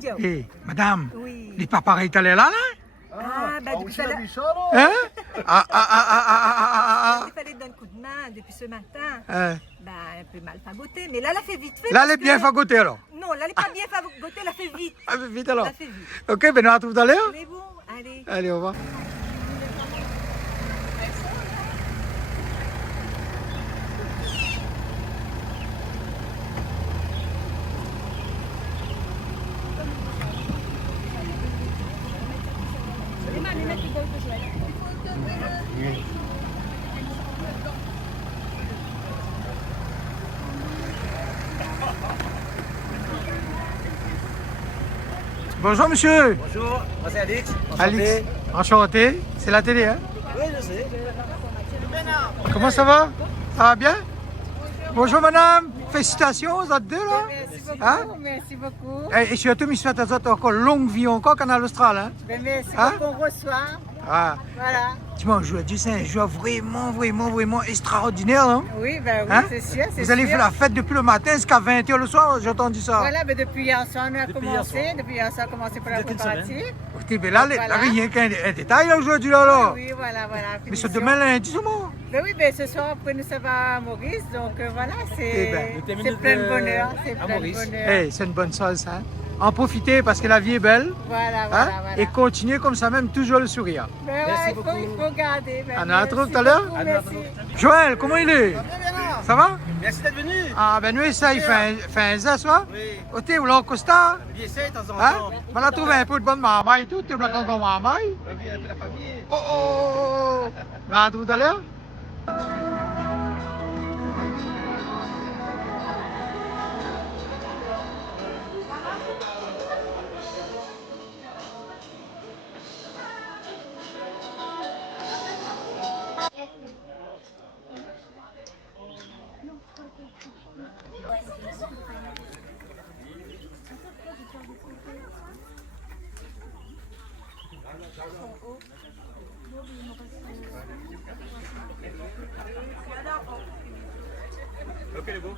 Joe. Hé, madame, Oui. les paparazzi italiens là, Depuis ça, hein? Ah. il fallait donner un coup de main depuis ce matin. Euh, Un peu mal fagoté, mais là, elle a fait vite fait. là, elle parce est bien que- fagotée alors. Non, là, elle n'est pas bien fagotée, elle a fait vite. Ah, vite alors. Elle a fait vite. Ok, ben on retrouve tout à l'heure. Mais bon, allez. Allez, au revoir. Bonjour monsieur. Bonjour, moi c'est Alix. Alix, enchanté. C'est la télé, hein? Oui, je sais. Comment ça va? Ça va bien? Bonjour madame. Félicitations aux autres deux là. Merci beaucoup, Hein? merci beaucoup. Et surtout, je souhaite à toi encore longue vie encore Canal Austral, hein? Merci Hein? beaucoup, on reçoit. Ah. Voilà. Tu m'as joué, tu sais, un joueur vraiment extraordinaire, non? Oui, Hein? c'est sûr. Vous allez faire la fête depuis le matin jusqu'à 20h le soir, j'ai entendu ça. Voilà, mais depuis hier soir, on a commencé. Depuis hier soir, on a commencé pour la Depuis une préparative. Écoutez, mais là, Voilà. rien qu'un détail là, aujourd'hui là, là. Oui, voilà. Mais c'est finition. demain lundi, seulement. Ben oui, ce soir, après nous, ça va à Maurice. Donc voilà, Eh ben, le c'est terminus plein de de- bonheur. C'est à plein de Maurice. bonheur. Hey, c'est une bonne chose, hein. En profiter parce que la vie est belle. Voilà. Hein? Et continuer comme ça, même toujours le sourire. Ben Merci ouais, beaucoup. il faut garder. Ben, On a un merci truc tout à l'heure? beaucoup, À merci. bientôt. Joël, comment il est? Ça va? Merci d'être venu. Ah, ben nous, ça, il fait un zé, ça. Oui, Côté, ou là, Costa? il essaie de temps en Hein? temps. On a trouvé un peu de bonne maman et tout, tu bloques encore maman. La famille. Oh. On a tout à l'heure? Ok, les beaux.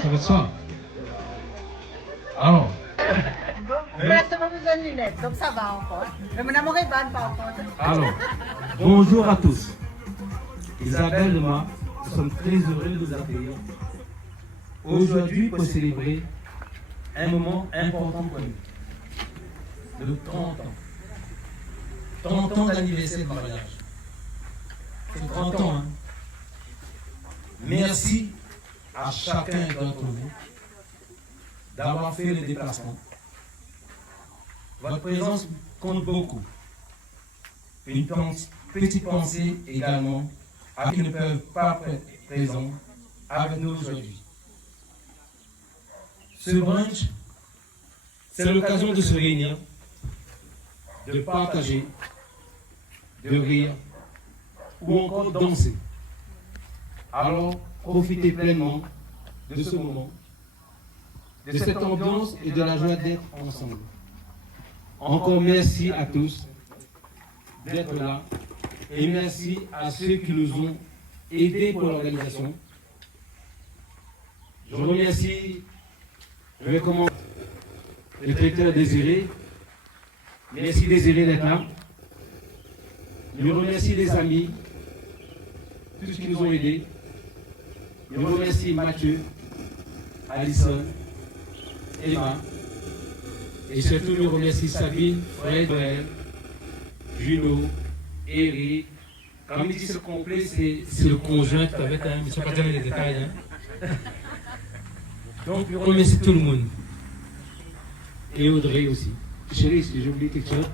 Ça va ça? Alors, Mais ça m'a besoin de lunettes, donc ça va encore. Mais mon amour est bonne, par contre. alors, bonjour à tous. Isabelle et moi, nous sommes très heureux de vous accueillir aujourd'hui pour célébrer un moment important pour nous. De 30 ans. 30 ans d'anniversaire de mariage. C'est 30 ans, hein. Merci à chacun d'entre vous d'avoir fait le déplacement. Votre présence compte beaucoup. Une petite pensée également à qui ne peuvent pas être présents avec nous aujourd'hui. Ce brunch, c'est l'occasion de se réunir, de partager, de rire ou encore danser. Alors, profitez pleinement de ce moment, de cette ambiance et de la joie d'être ensemble. Encore merci à tous d'être là et merci à ceux qui nous ont aidés pour l'organisation. Je remercie, je vais commencer, le directeur Désiré. Merci Désiré d'être là. Je remercie les amis, tous ceux qui nous ont aidés. Je remercie Mathieu, Alison, Emma. Et surtout, je remercie Sabine, Fred, Juno, Eric. Quand il dit ce complet, c'est le conjoint avec un. Je ne sais pas dire les détails. Hein. Donc, je remercie tout le monde. Et Audrey aussi. Chérie, est-ce que j'ai oublié quelque chose?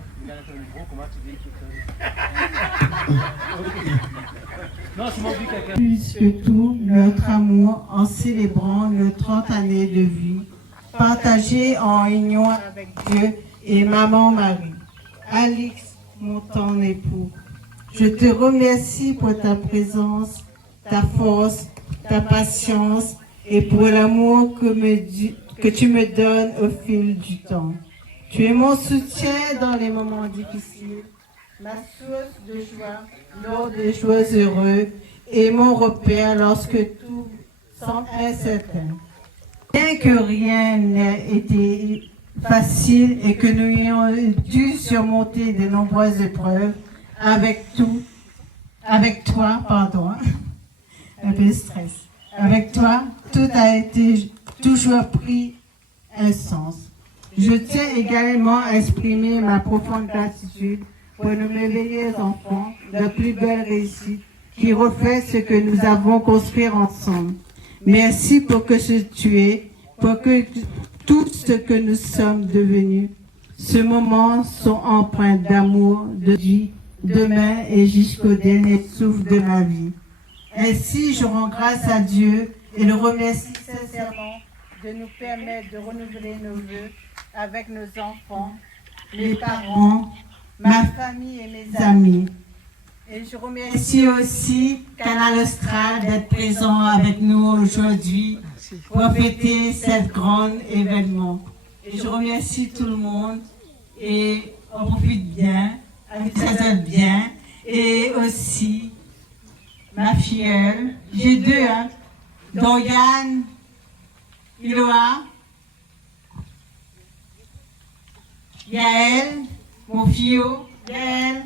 Non, c'est moi quelqu'un. Plus que tout, notre amour en célébrant nos 30 années de vie, partagées en union avec Dieu et Maman Marie. Alix, mon ton époux, je te remercie pour ta présence, ta force, ta patience et pour l'amour que tu me donnes au fil du temps. Tu es mon soutien dans les moments difficiles, ma source de joie lors des jours heureux et mon repère lorsque tout semble incertain. Bien que rien n'ait été facile et que nous ayons dû surmonter de nombreuses épreuves, avec toi, un peu de stress. Avec toi, tout a été toujours pris un sens. Je tiens également à exprimer ma profonde gratitude pour nos merveilleux enfants, la plus belle réussite, qui reflète ce que nous avons construit ensemble. Merci pour que tu es, pour que tout ce que nous sommes devenus. Ce moment sont empreints d'amour, de vie, demain et jusqu'au dernier souffle de ma vie. Ainsi, je rends grâce à Dieu et le remercie sincèrement de nous permettre de renouveler nos vœux avec nos enfants, mes parents, ma famille et mes amis. Et je remercie aussi Canal Austral d'être présent avec nous aujourd'hui pour fêter cet grand événement. Et je remercie tout le monde et on profite bien, avec très bien. Et aussi ma filleule, j'ai deux, hein, dont Yann, Iloa, Yael, mon fillot, Yael,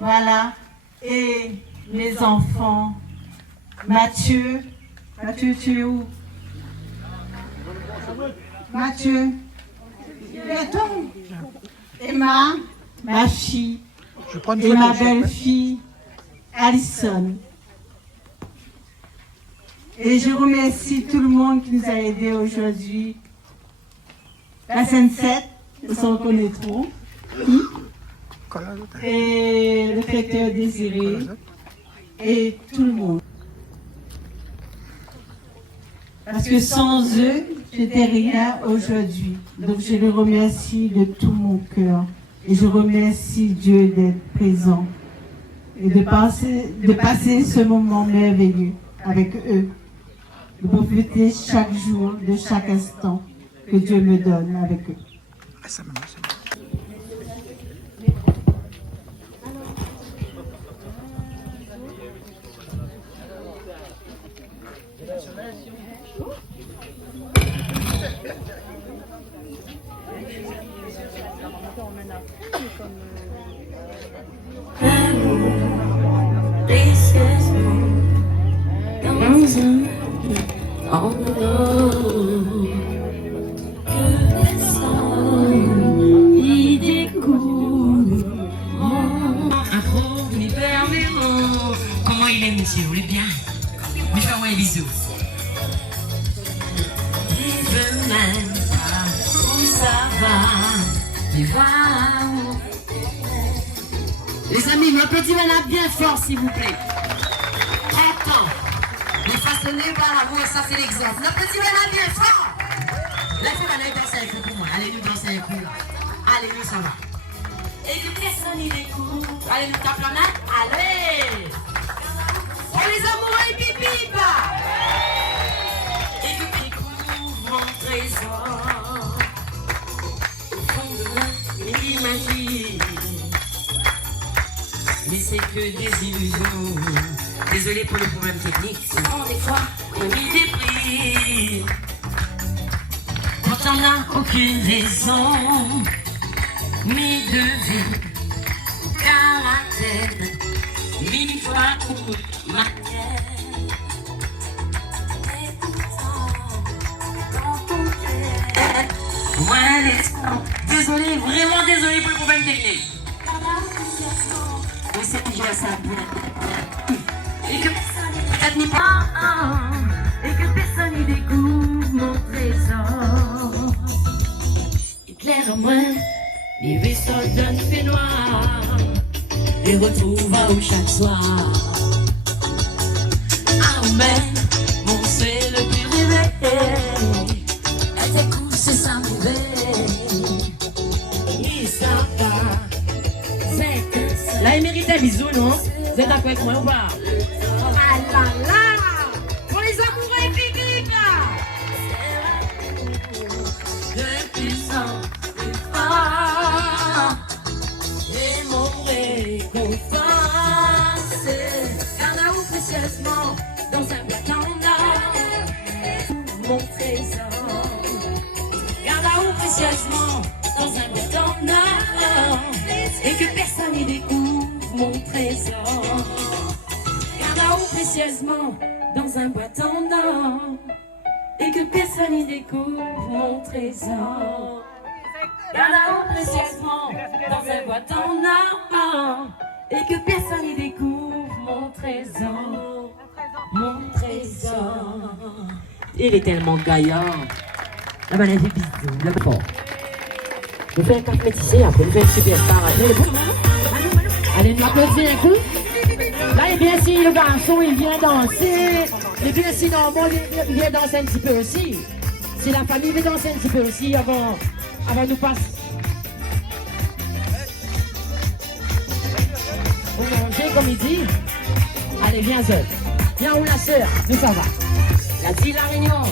voilà, et mes enfants, Mathieu, tu es où? Mathieu, bientôt, Emma, ma fille, Je prends une et photo, ma s'il te plaît. belle-fille, Alison. Et je remercie tout le monde qui nous a aidés aujourd'hui. La Sainte-Sept, ils se reconnaîtront. Et le directeur Désiré. Et tout le monde. Parce que sans eux, je n'étais rien aujourd'hui. Donc je les remercie de tout mon cœur. Et je remercie Dieu d'être présent. Et de passer ce moment merveilleux avec eux. De profiter chaque jour, de chaque instant que Dieu me donne avec eux. Comment il est, monsieur? Vous voulez bien? Mais fais-moi un bisou. Demain, où ça va? Tu vas. Les amis, l'applaudissement bien fort, s'il vous plaît. 30 ans. Mais façonné par l'amour, et ça, c'est l'exemple. L'applaudissement bien fort. Là, il faut aller danser avec vous pour moi. Allez, nous danser avec vous, là. Allez, nous, ça va. Et que personne n'y découvre. Allez, nous tape la main. Allez! Pour les amoureux pipi, et que tu découvres mon trésor au fond de l'imagine. Mais c'est que des illusions. Désolé pour le problème technique, souvent des fois on y déprime. Quand on n'a aucune raison, ni de vie, caractère, mille fois pour manière. Et pourtant, quand on fait, ouais, l'instant. Désolé, vraiment désolé pour le problème technique. Oui, c'est déjà ça. Et que personne n'y pas, et que personne n'y découvre mon trésor. Éclaire-moi, les vaisseaux d'un fait noir, les retrouve à où chaque soir. Amen, mon c'est le plus rêvé, elle t'écoute, c'est ça m'éveille. Et ça va, là, il mérite un bisou, non? Vous êtes d'accord avec moi ou pas? Ah là là! Pour les amoureux pipi, le puissant, le fort, et mon réconfort, garde-la précieusement dans un boîte en or, mon trésor. Garde-la précieusement dans un boîte en or, et que personne n'y découvre mon trésor. Garde-la précieusement dans un boîte en or, et que personne n'y découvre mon trésor. Garde-la précieusement dans un boîte en or, et que personne n'y découvre mon trésor. Mon trésor. Il est tellement gaillard. La banane fait bisous, la fort. Je fais un café métissé, après je fais une superstar. Allez, nous applaudir un coup. Là, et bien si le garçon, il vient danser. Et bien si normalement, il vient danser un petit peu aussi. Si la famille veut danser un petit peu aussi, avant nous passer. Vous mangez comme il dit. Allez, viens, sœur. Viens où la sœur, nous ça va. La dit la réunion,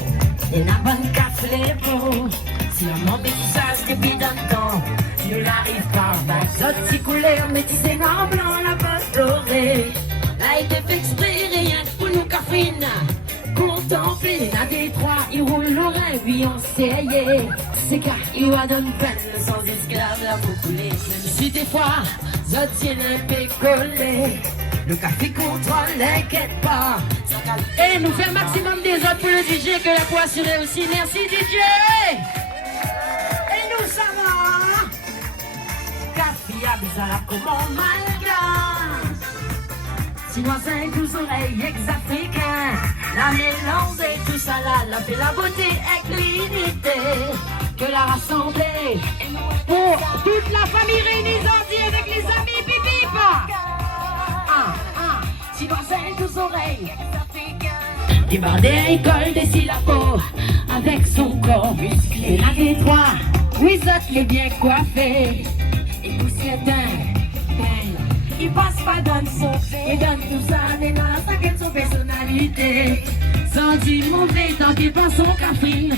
et n'a pas de café beau. Si on m'en met tout ça, c'est depuis d'un temps. Nous l'arrive pas, d'autres si couleurs, métissés en blanc, la bosse dorée. Là, il était fait exprès, rien pour nous cafrine. Contempler, la Détroit, il roule l'oreille, puis on s'est. C'est car il va donner peine, sans esclave, la peau coulée. Si des fois, d'autres tiennent un pécolé. Le café contrôle, n'inquiète pas. Et nous fait maximum des autres pour le DJ, que la poisse assurer aussi. Merci DJ. Et nous ça va. Café à bizarre, comment malgache. Six voisins, 12 oreilles, ex-africains. La mélange et tout ça là, la fait la beauté avec l'unité. Que la rassembler. Pour toute la famille réunie avec les amis pipi. Six voisins, 12 oreilles. Débardé à l'école des syllabes avec son corps musclé. La Détroit, Wizard les bien coiffé. Et poussière d'un, il passe pas dans son fait. Et donne tout ça, mais non, ça qu'elle son personnalité. Sans du mauvais tant qu'il pense son café.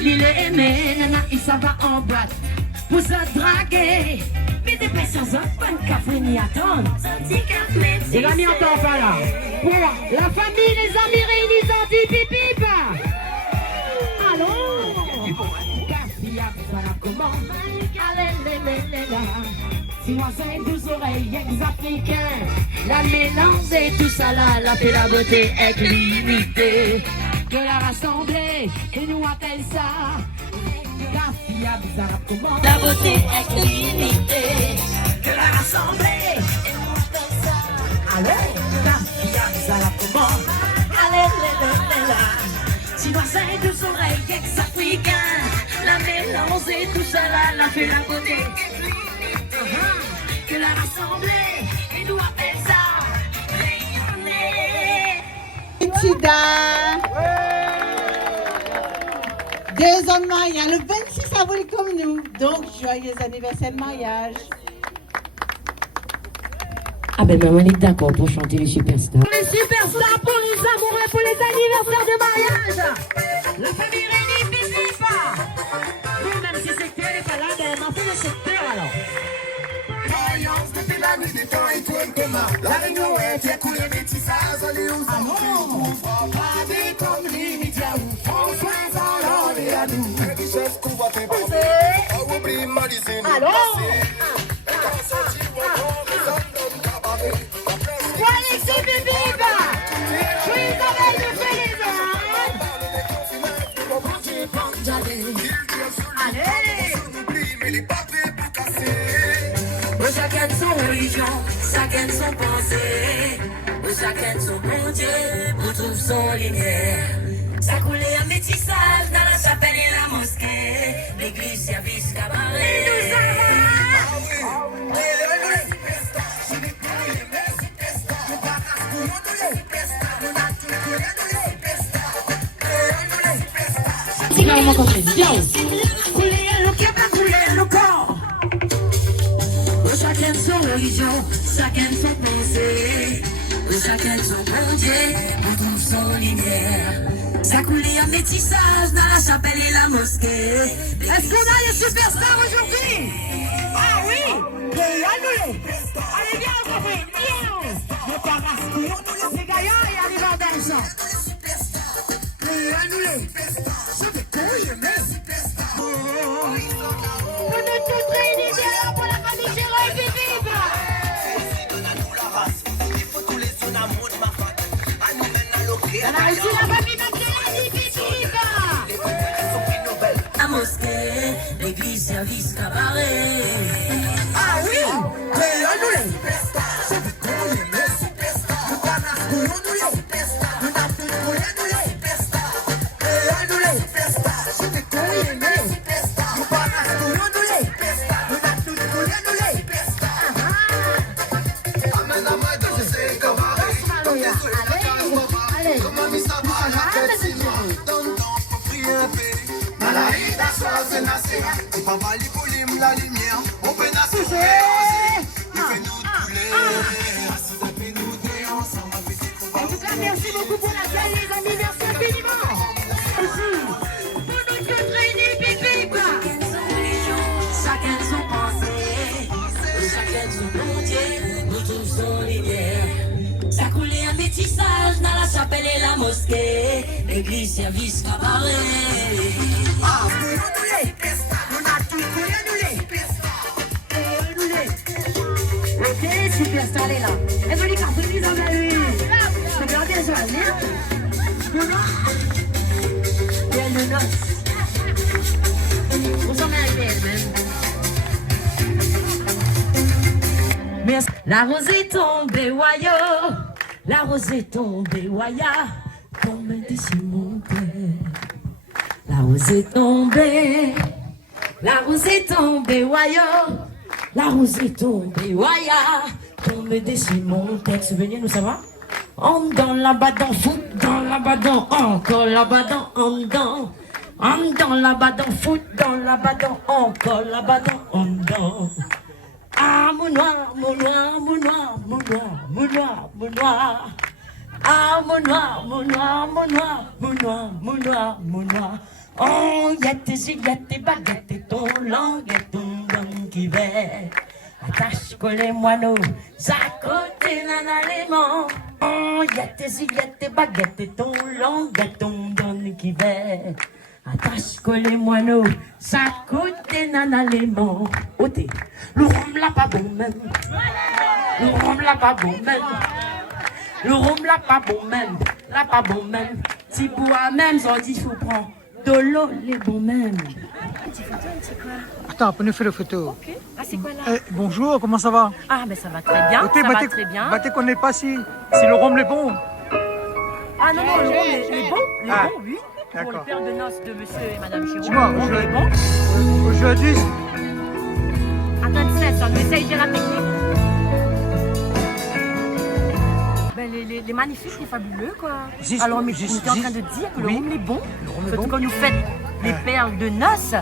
L'île est aimé, nana, il s'en va en boîte. Pour se draguer. Mais des personnes n'ont pas de café ni attendre. Et la mi entend pas là. Pour la famille, les amis réunis en dit pipi. Allons. Café à la commande. Six voisins, 12 oreilles, ex-africains. La mélange et tout ça là, la fait la beauté avec l'unité. Que la rassembler, et nous appelle ça. La beauté est l'unité, que la rassembler, et nous appelle ça. Allez, ça la commande. Allez, si voisins, 12 oreilles, ex-africains. La mélange et tout ça là, la fait la beauté. Que la rassembler, et nous appelle ça. Tida. Deux ans de mariage, le 26 avril comme nous. Donc, joyeux anniversaire de mariage. Ah ben maman est d'accord pour chanter les superstars. Les superstars pour les amoureux, pour les anniversaires de mariage. La famille réunie, bip pas. Bon, même si c'est qu'elle n'est pas là, ben on fait le secteur alors. La réunion est coulée métissage, on est où ça monte. Pas des comme l'immédiat où François s'en est à nous. Allô? Alexis Bibiba, je suis avec le allez! Chacun son religion, chacun son pensée. Chacun son bon Dieu, pour trouve son lumière. Ça coulait un métissage dans la chapelle et la mosquée. L'église, service, cabaret. Chacun son religion, chacun son pensée. Chacun son bon Dieu, on trouve son lumière. Ça coulait un métissage dans la chapelle et la mosquée. Est-ce qu'on a les superstars aujourd'hui? Ah oui! Annulé! Allez, viens, on va faire viens! Ne pas rascouiller, on nous les gagnants et arrive en d'argent. Annulé! Je vais couiller, mais superstars! On est tous réunis, viens pour la famille Géraud et Bibiba! On a reçu la famille Magdalene Bibiba! La mosquée, l'église, service, cabaret. Ah oui! Annulé! Je vais couiller, mais superstars! Ne pas rascouiller, on nous les superstars! On a tous couillé, nous les superstars! Annulé! Je vais couiller, mais superstars! Ne pas rascouiller, on nous les superstars! On a tous couillé, nous les superstars! Amène à moi que je sais cabaret. Allez, comment mi ça va la tête si moi donne temps pour prier un peu. Malaïda soit c'est nassé. On va valider pour la lumière. On peut nasser. Il fait nous couler. Ça fait nous deux ensemble. En tout cas, merci beaucoup pour la salle, les amis. Merci infiniment. Pour nous tous réunis, Bibiba. Chacun son pensée. Chacun son bon Dieu. Nous tous son lumière. Ça coulait un métissage dans la chapelle et la mosquée. L'église, service, cabaret. Ah, on a tout coulé, ok, superstar, elle est là. Elle veut les cartes de mise en main. Regardez, elle va venir. Et elle le noce. On s'en met avec elle-même. La rose est tombée, wayo. La rose est tombée, waya. Tombée d'ici mon père. La rose est tombée. La rose est tombée, wayo. La rose est tombée, waya. Tombée d'ici mon père. Souvenir, nous ça va? En dans là-bas dans foot, dans là-bas dans encore là-bas dans en dedans. En dans là-bas dans foot, dans là-bas dans encore là-bas dans en dedans. Ah, mon noir, mon noir, mon noir, mon noir, mon noir, mon noir. Ah, mon noir, mon noir, mon noir, mon noir, mon noir, mon noir. Oh, y'a tes baguettes et ton langue, ton homme qui va. Attache que les moineaux, ça côté l'analément. Oh, y'a tes baguettes et ton langue, ton homme qui va. Attache que les moineaux, ça côté l'analément. Ôtez, le rhum là pas bon même. Le rhum là pas bon même. Le rhum là pas bon même. Là pas bon même. Si pour même, on dit faut prendre de l'eau, les bons même. Attends, on nous fait la photo. Ok. Ah, c'est quoi là? Bonjour, comment ça va? Ah, mais ça va très bien. Ça va très bien. Bah, qu'on n'est pas si le rhum est bon. Ah non, non, le rhum est bon. Les Ah, bons, oui. Pour le d'accord. père de noces de monsieur et madame Chiraud. Dis-moi, Le rhum est bon. aujourd'hui, Attends, on essaye de la technique. Ben, les les magnifiques, les fabuleux, quoi. Juste- Alors, on est juste- en train de dire que le oui. rhum est bon. Le rhum est Surtout bon. quand nous faites les perles de noces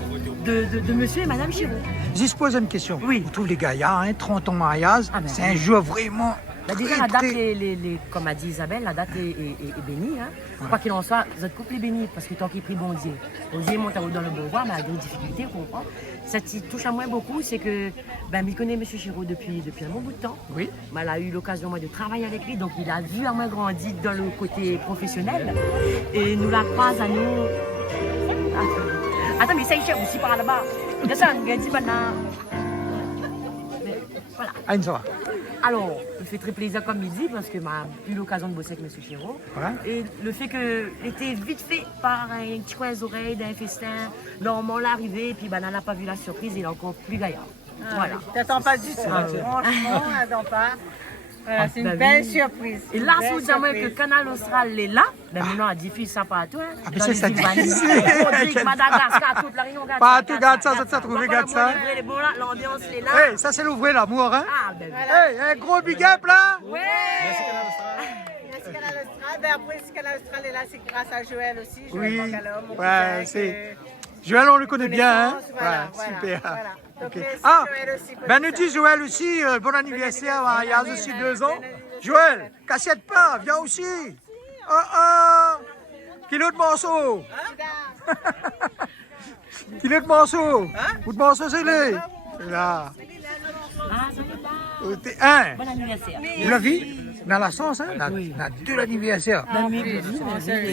de monsieur et madame Chiraud. Je se pose une question. Oui. Vous trouvez les gaillards, hein, 30 ans de mariage, Ah, ben c'est oui. un jour vraiment. Bah, déjà, très, la date, très- comme a dit Isabelle, la date est bénie. Hein. Quoi qu'il en soit, votre couple est béni parce que tant qu'il prie bon Dieu. Bon Dieu monte dans le bon voie, malgré les difficultés, on comprend. Ce qui touche à moi beaucoup, c'est que ben, je connais M. Chiraud depuis un bon bout de temps. Oui. Ben, elle a eu l'occasion moi, de travailler avec lui, donc il a vu à moi grandir dans le côté professionnel. Et nous la croise à nous. Attends, mais ça y est, aussi par là-bas. Descends, dit maintenant. Voilà. Ah, ça va. Alors, il fait très plaisir comme il dit parce que m'a eu l'occasion de bosser avec M. Chiraud. Ouais. Et le fait que était vite fait par un petit coin aux oreilles d'un festin, normalement l'arrivée, et puis ben, elle n'a pas vu la surprise, il est encore plus gaillard. Voilà. T'attends pas du tout. Ah, oui. Franchement, t'attends pas. Voilà, c'est une bah belle oui. surprise. Et là, Une si vous belle dites à moi que surprise. Canal Austral est là, ben maintenant on diffuse ça partout. Hein, Ah, mais dans c'est les ça îles qui- Manicoules, Rodrigue, Madagascar, toute la Réunion, regarde Partout, ça, regarde ça, ça, trouvé, Donc, regarde voilà, ça. bon, les bons là, l'ambiance est là. Hey, ça c'est l'ouvrier l'amour, hein? Ah, ben Hey, un gros big up là! ouais. Merci Canal Austral. Ben après, si Canal Austral est là, c'est grâce à Joël aussi. Joël Oui, Mangalom, mon ouais, cousin, c'est. Joël, on le connaît bien, hein? connaissance, voilà, voilà, super. voilà. Donc, Ok. merci Ah, Joël aussi pour ben ça. nous dit Joël aussi, bon anniversaire, il y a aussi 2 ans. Bon anniversaire. Joël, cassette pas, viens aussi. Oh oh! Kilo de morceaux. Kilo de morceaux. Ou de morceaux, c'est les. Là. Ah, ça fait pas. T'es un. Bon anniversaire. Vous l'avez? Dans la sens, hein? Dans Oui. 2 l'anniversaire. Oui.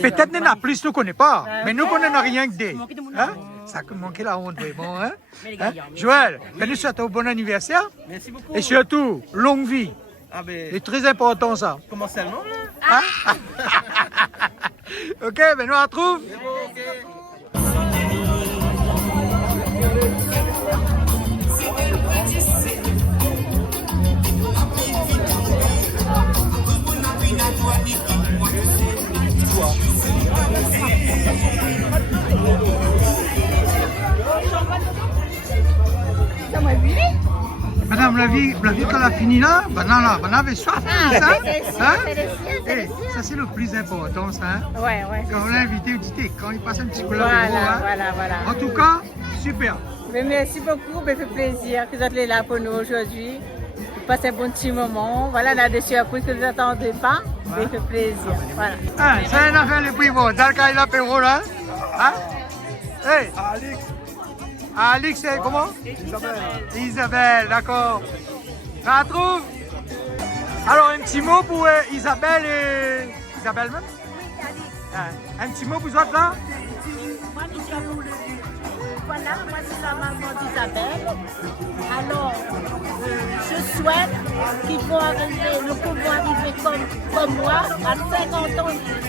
Peut-être nous, plus, nous ne connaissons pas. Mais nous, on n'a rien que des. manquait de mon Hein? nom. Ça a manqué la honte, vraiment. Hein? Mais les Hein? gars, Joël, ben nous souhaitons un bon anniversaire. Merci beaucoup. Et surtout, longue vie. Ah ben, C'est très important, ça. comment c'est le nom là? Ok, ben nous on retrouve. Madame, la vie qu'elle a fini là, ben là, ben avait soif, ça. Hein? Eh, ça c'est le plus important, ça. Hein? Ouais, ouais. Quand on l'a invité, vous dites, quand il passe un petit coup là, avec vous, Voilà, hein? voilà, voilà. En tout cas, super. Mais merci beaucoup, ça fait plaisir que vous êtes là pour nous aujourd'hui. Vous passez un bon petit moment. Voilà, on a des surprises que vous n'attendez pas. Ça fait plaisir. Voilà. Ah, c'est une affaire les plus beaux. Dans le cas, il a l'apéro là. Hein? Hey! Alix, c'est comment? Isabelle, d'accord. Ça trouve? Alors, un petit mot pour Isabelle et... Isabelle même? Un petit mot pour vous autres là? Moi, je suis voilà, moi, c'est la maman d'Isabelle. Alors, je souhaite qu'ils vont arriver, le couple va arriver comme moi, à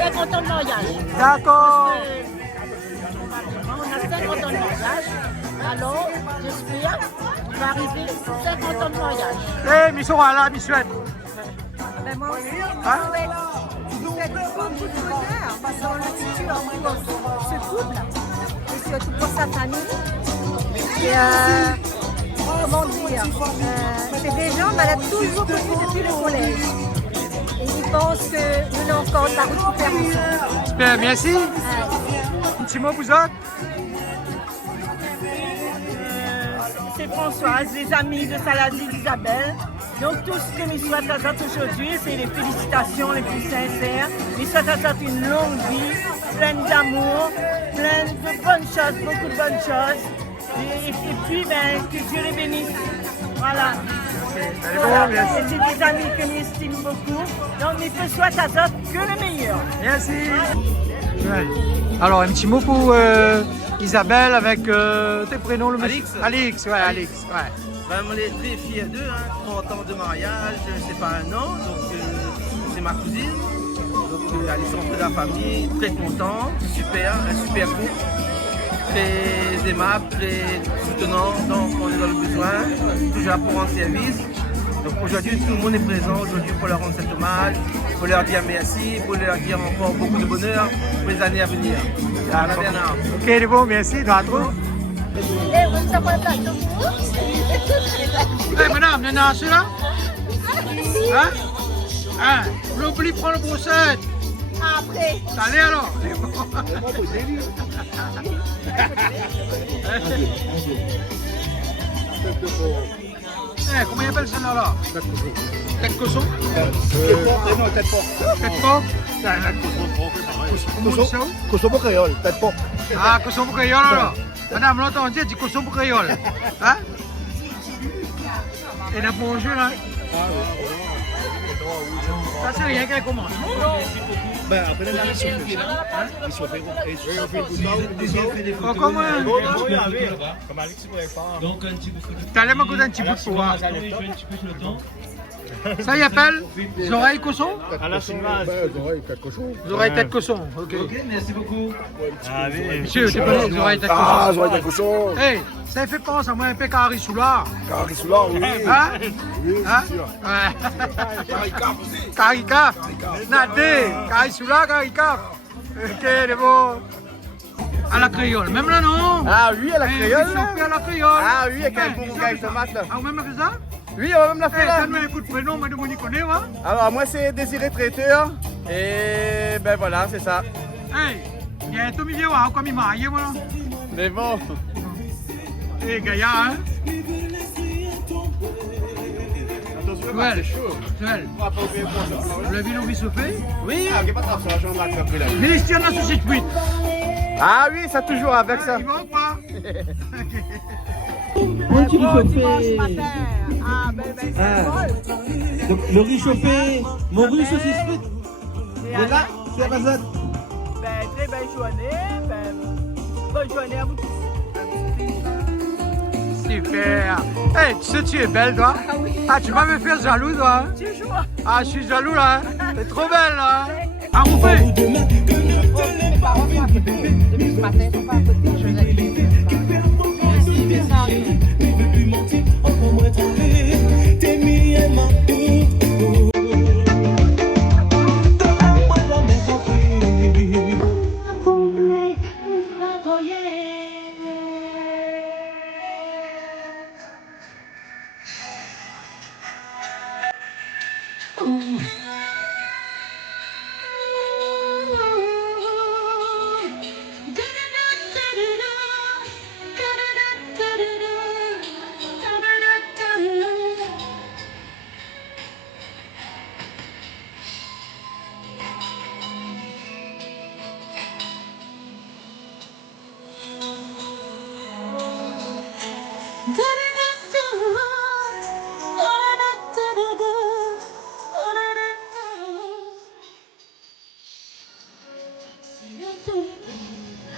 50 ans de mariage. D'accord. On a 50 ans de mariage. Alors, j'espère qu'il va arriver 50 ans de mariage. Eh, mais ils sont là, ils souhaitent. Ben, moi aussi, Hein? je souhaite beaucoup de bonheur dans le futur pour ce couple et surtout pour sa famille. Et comment dire, c'est des gens qu'on a toujours connus depuis le collège. Et ils pensent que nous avons encore de la route pour faire ensemble. Super, merci. Un petit mot pour vous autres. C'est Françoise, les amis de Saladi d'Isabelle. Donc tout ce que nous souhaitons à Zot aujourd'hui, c'est les félicitations les plus sincères. Nous souhaitons à Zot une longue vie, pleine d'amour, pleine de bonnes choses, beaucoup de bonnes choses. Et puis, ben, que Dieu les bénisse. Voilà. Voilà. Allez, bon, merci. Et c'est des amis que nous estimons beaucoup. Donc nous te souhaitons à Zot que le meilleur. Merci. Ouais. Alors, un petit mot pour Isabelle avec tes prénoms, le monsieur. Alix. Alix, ouais, Alix. Ouais. Ben, on est très fiers d'eux, hein. 30 ans de mariage, c'est pas un an, donc c'est ma cousine. Donc ils sont près de la famille, très contents, super, un super couple, très aimable, très soutenant, donc on est dans le besoin, toujours là pour rendre service. Donc aujourd'hui tout le monde est présent aujourd'hui pour leur rendre cet hommage, pour leur dire merci, pour leur dire encore beaucoup de bonheur pour les années à venir. Voilà, Bernard. Ok, c'est bon, merci. Nous retrouvons. Hey, madame, vous êtes là? Hein? Hein, vous oubliez de prendre le brossette. Après. Allez alors. Eh, comment il appelle celle-là là? Tête cochon. Non, tête porc. Tête porc. Cochon pour créole, tête porc. Ah, cochon pour créole là. Madame, l'autre on dit cochon pour créole. Hein? Et la bon jeu là. Ça c'est rien qu'un commencement. Ben après la ils sont faits. Comment? Donc un petit peu de T'allais me goûter un petit bout pour voir. un petit peu sur le temps. Ça y appelle les oreilles cochon? Les oreilles tête cochon, ok. Ok, merci beaucoup. Monsieur, tu connais les oreilles tête cochon? Ah, les oreilles tête cochon. Hey, ça fait penser à moi un peu Carisoula. Carisoula, oui. Hein? Oui, Hein? c'est sûr. Ouais. Caricap aussi. Caricap. Nadé. Carisoula, Caricap. Ok, c'est bon. À la créole, même là non? Ah oui, à la créole. À la créole. Ah oui, avec un bon gars de tomate là. Ah, même là que ça? Oui, on va même la Eh, faire là. donne-moi un coup de prénom, moi de mon connaît, ouais? Alors moi c'est Désiré Traiteur. Et ben voilà, c'est ça. Hey, il y a un demi-vieux, comme il m'a moi. Mais bon. Eh, Gaïa, hein? Joël, Joël, vous l'avez vu l'envie se fait? Oui, pas trop ça, j'en ai compris là. Ministère de la société. Ah oui, ça toujours avec ça. Il va ou pas? Bon dimanche matin. Ah, ben, c'est bon. Donc le riz chauffé, mon riz saucisse frites. Et là, c'est la base. Ben, très belle journée. Ben, bonne journée à vous tous. Super. Hey, tu sais, tu es belle, toi? Ah oui. Ah, tu vas me faire jaloux, toi? Hein? Toujours. Ah, je suis jaloux, là. Hein? T'es trop belle, là. Ah, vous faites? Les parents sont à côté. Depuis ce matin, ils sont pas à côté. Je les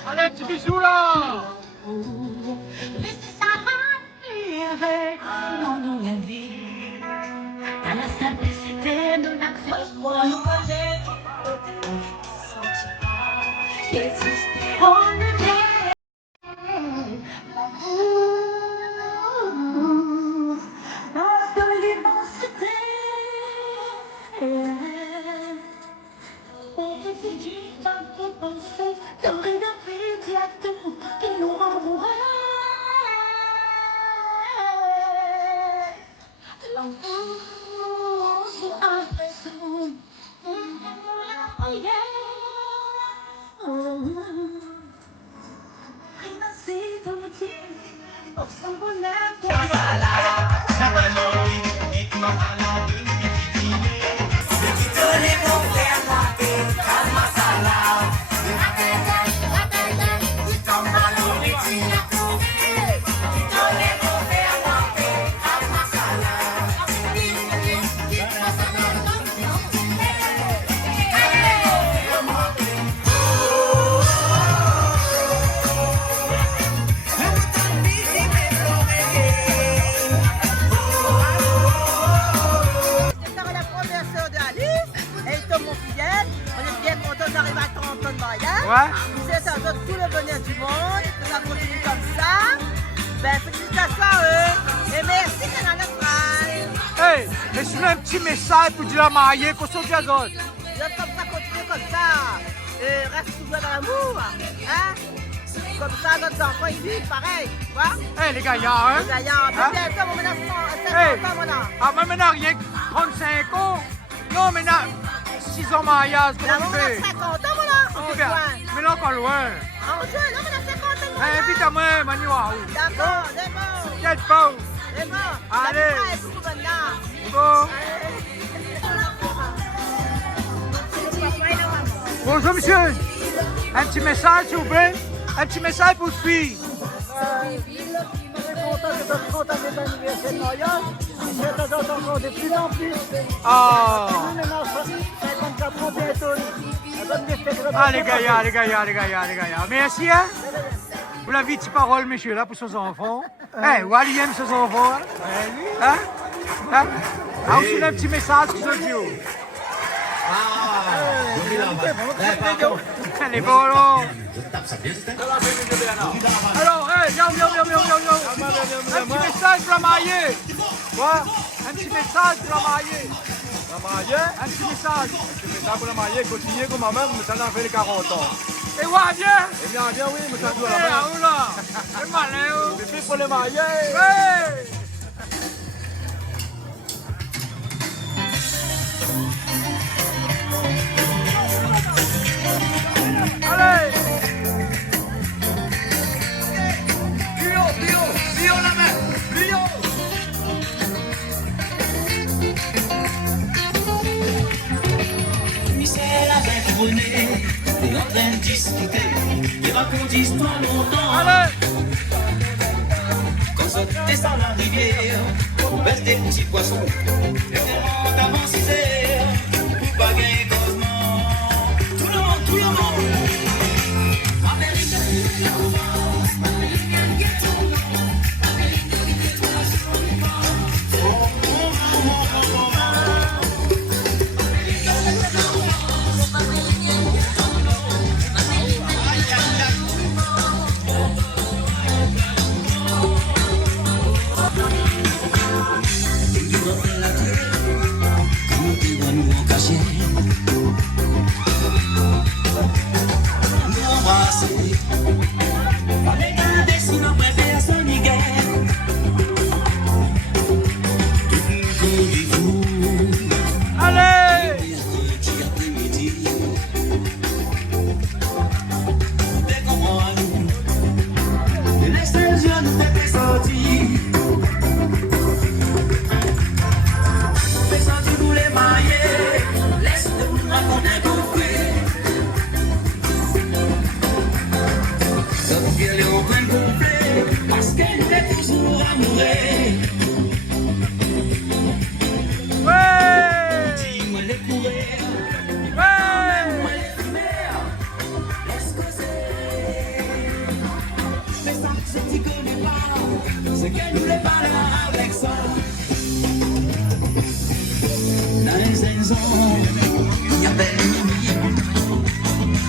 Allez, petit bisou, là. Ouais. C'est ça, donne tout le bonheur du monde, que ça continue comme ça. Ben, félicitations à eux. Et merci, Canada France. Hey, laisse-moi un petit message pour dire à mariée qu'on s'en vient d'autres. Comme ça, continue comme ça. Et reste toujours dans l'amour. Hein? Comme ça, notre enfant, ils vivent pareil. Tu vois? Hey, les gars, hein? Les gaillards. Hein? Mais bientôt, mon enfant, Hey. 50 ans, mon enfant. Ah, mais maintenant, rien que 35 ans. Non, mais là, 6 ans mariage, Là, comment on tu a fais? 50 ans, voilà. En Tu fais? juin. Mais là, encore loin. En juin, là, on a 50 ans. Eh, invite-moi, Manuel. D'accord, c'est bon. Quel pauvre. C'est bon. Allez. La vie est pour maintenant. Bon. Bonjour, monsieur. Un petit message, s'il vous plaît. Un petit message pour suivre. Content des anniversaires de mariage, je te donne encore de plus en plus. Ah. Maintenant, 54 ans bientôt. Ah, les gars. Merci, hein. Vous l'avez dit parole, monsieur, là, pour ses enfants. Eh, Wally aime ses enfants. Hein? Hein? Ah, aussi, un petit message pour ce duo. Les bolos. Alors, hey, viens. Un petit message pour la mariée. Quoi? Un petit message pour la mariée. La mariée? Un petit message. C'est pour la mariée, continuez comme ma mère, mais ça n'a fait les 40 ans. Et ouais, viens. Eh bien, oui, mais ça doit la Eh, main. oula. C'est malin, oh. C'est fait pour les mariés. Hey. Allez. Lyon la main, Lyon. Michel avec René, t'es en train de discuter, et raconte d'histoire longtemps. Allez. Quand t'es sur la rivière, on pêche des petits poissons, et on monte avant 6 heures, pour pas gagner causement. Tout le monde.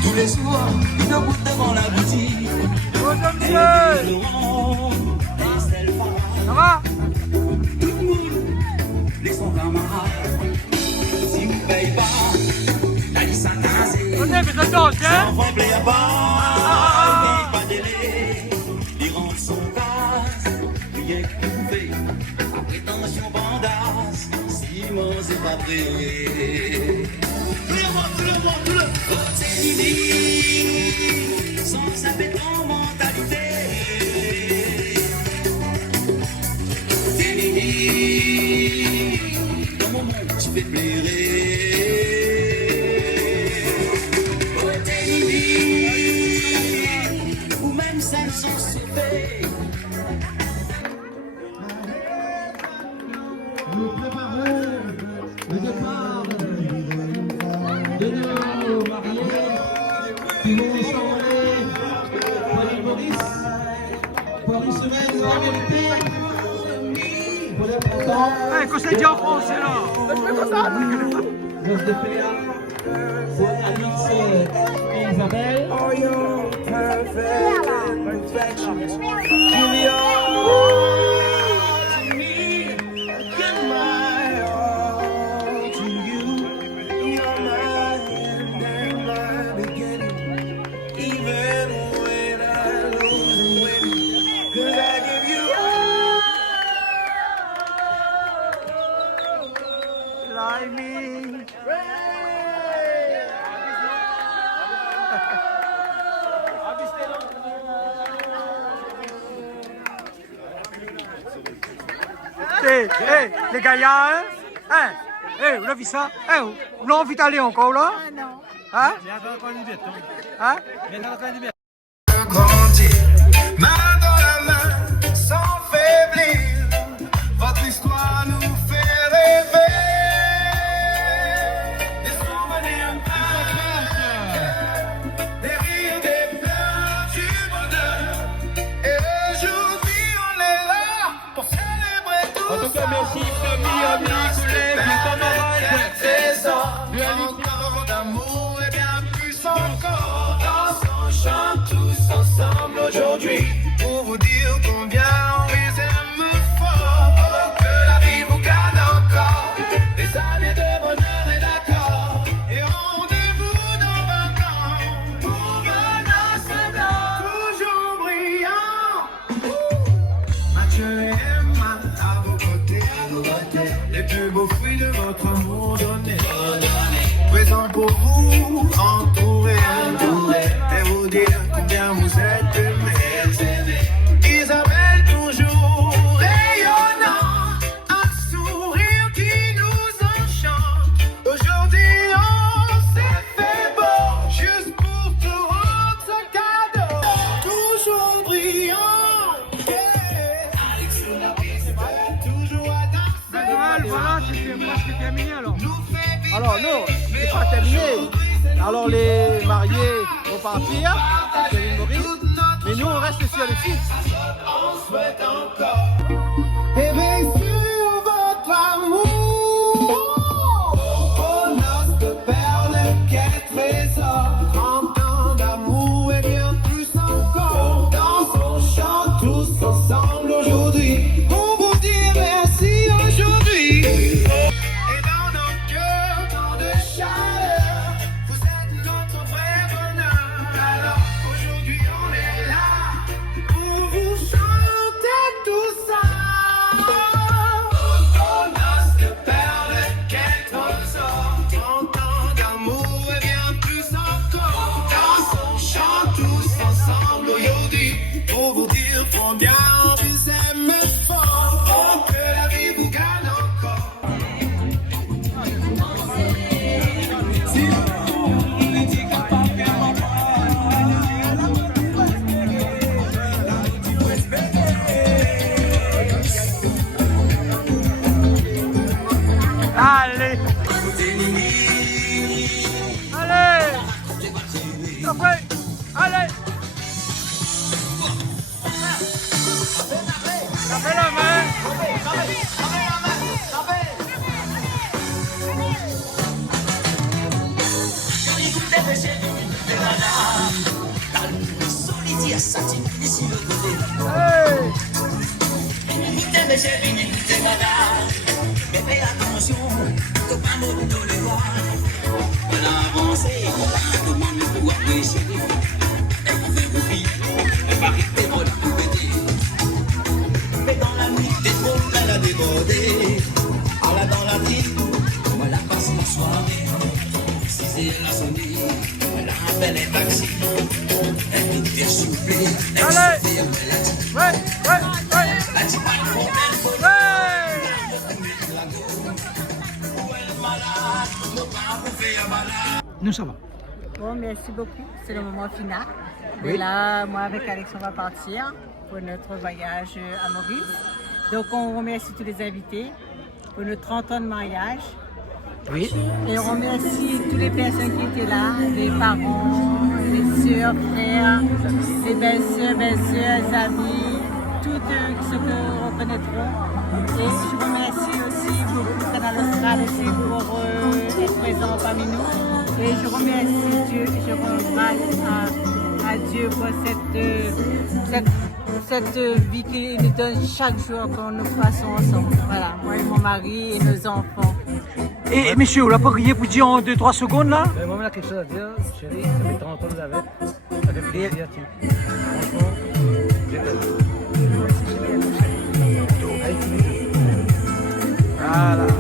Tous les soirs, debout devant la boutique. Bonjour, monsieur. Ça va? Tout le monde, les son camarades. Si vous ne payez pas, la liste à naser. On est besoin d'os, hein? Sans remplir à part, pas délai. Il rentre son gaz, rien que prouvé. La prétention bandasse, Simon c'est pas prêt. Tout le monde, c'est Lily, sans sa béton mentalité. C'est Lily, dans mon monde tu fais plaire. Oh t'es Lily, ou même celles sont sauvées. Nous préparons le départ de nos mariés qui vont s'envoler pour l'île Maurice pour une semaine de la vérité. Pour les pourtant, Eh, qu'est-ce que dit en français, là? Los de PA pour Alix et Isabelle. Like me. Les gaillards, hein? Vous avez vu ça? Vous avez envie d'aller encore là? Ah non. Hein? Hein? Grandir, main dans la main, sans faiblir. Votre histoire nous fait rêver. Des souvenirs des rires, des pleurs, du bonheur. Et aujourd'hui, on est là pour célébrer tout. En tout cas, merci famille, amis, collègues, camarades. Trésor, encore d'amour et bien plus encore. On chante tous ensemble aujourd'hui pour vous dire combien on les aime fort. Oh, que la vie vous garde encore des années de bonheur et d'accord. Et rendez-vous dans 20 ans pour un ascendant toujours brillant. Mathieu et Emma à vos côtés, les plus beaux fruits de votre amour donné. Présent pour vous, entouré, et vous dire combien vous êtes aimés. Isabelle toujours rayonnant, un sourire qui nous enchante. Aujourd'hui on s'est fait beau, juste pour te rendre ce cadeau. Toujours brillant, Alex sur la piste, toujours à danser. Voilà, c'est presque terminé alors. Alors non, c'est pas terminé. Alors les mariés vont partir, c'est l'île Maurice, mais nous on reste sur les fils. On souhaite encore aimer sur votre amour. Oh, noces de perles, quel trésor. 30 ans d'amour et bien plus encore. Dansons, chantons tous ensemble aujourd'hui. On vous dit merci aujourd'hui. Et dans nos cœurs, tant de chaleur. Vous êtes notre vrai bonheur. Alors aujourd'hui on est là pour vous chanter tout ça. Oh, noces de perles, quel trésor. 30 ans d'amour et bien plus encore. Dansons, chantons tous ensemble aujourd'hui pour vous dire combien on vous aime fort. Oh, que la vie vous gagne encore. Allez! Allez! Après! Allez! Tapez la main! Allez! Ouais! Nous ça va. Bon, merci beaucoup. C'est le moment final. Et là, moi avec Alex, on va partir pour notre voyage à Maurice. Donc, on remercie tous les invités pour nos 30 ans de mariage. Oui. Et on remercie toutes les personnes qui étaient là, les parents, les sœurs, frères, les belles-sœurs, les amis, tous ceux qui se reconnaîtront. Et je remercie aussi beaucoup Canal Austral aussi pour être présent parmi nous. Et je remercie Dieu, je rends grâce à Dieu pour cette vie qu'il nous donne chaque jour quand nous passons ensemble. Voilà, moi et mon mari et nos enfants. Et monsieur, vous l'avez pas crié pour dire en 2-3 secondes là? Moi, on a quelque chose à dire, chérie, ça fait 30 ans que vous avez. Ça fait plaisir, franchement, je t'aime. Voilà.